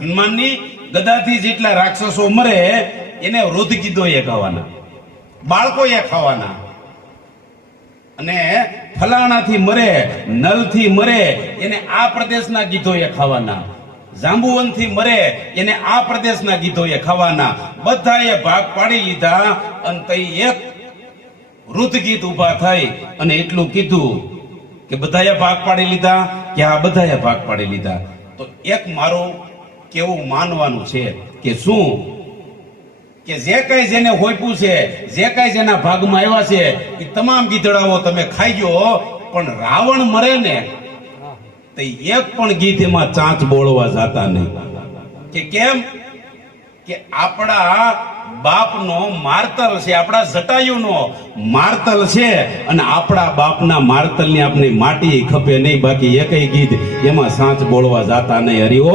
હનુમાનની ગદાથી જેટલા રાક્ષસો મરે એને વૃદ્ધ ગીતો એ ખાવાના, બાળકો એ ખાવાના. અને ફલાણાથી મરે, નલથી મરે એને આ પ્રદેશના ગીતો એ ખાવાના, જાંબુવનથી મરે એને આ પ્રદેશના ગીતો એ ખાવાના. બધાએ ભાગ પાડી લીધા અને તઈ એક વૃદ્ધ ગીત ઉભા થઈ અને એટલું કીધું કે બધાએ ભાગ પાડી લીધા, કે આ બધાએ ભાગ પાડી લીધા. તો એક મારું કેવું માનવાનું છે કે શું કે જે કઈ જેને હોપ્યું છે, જે કઈ જેના ભાગમાં આવ્યા છે એ તમામ ગીતડાઓ તમે ખાઈ ગયો, પણ રાવણ મરે ને તો એક પણ ગીત એમાં ચાંચ બોળવા જાતા નહીં. કે કેમ? કે આપણા બાપનો મારતલ છે, આપણા જટાયુનો મારતલ છે, અને આપણા બાપના મારતલની આપણી માટી ખપે નહીં, બાકી એકય ગીત એમાં સાંચ બોળવા જાતા નહીં. હરિઓ